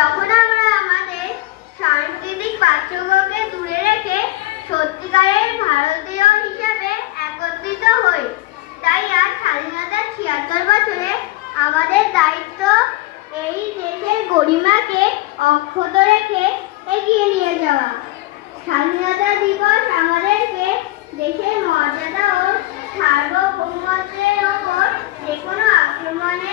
যখন আমরা আমাদের সাংস্কৃতিক পার্থক্যকে দূরে রেখে সত্যিকারের ভারতীয় হিসাবে একত্রিত হই। তাই আজ স্বাধীনতার ৭৬ বছরে আমাদের দায়িত্ব এই দেশের গরিমাকে অক্ষত রেখে এগিয়ে নিয়ে যাওয়া। স্বাধীনতা দিবস আমাদেরকে দেশের মর্যাদা ও সার্বভৌমত্বের ওপর যে কোনো আক্রমণের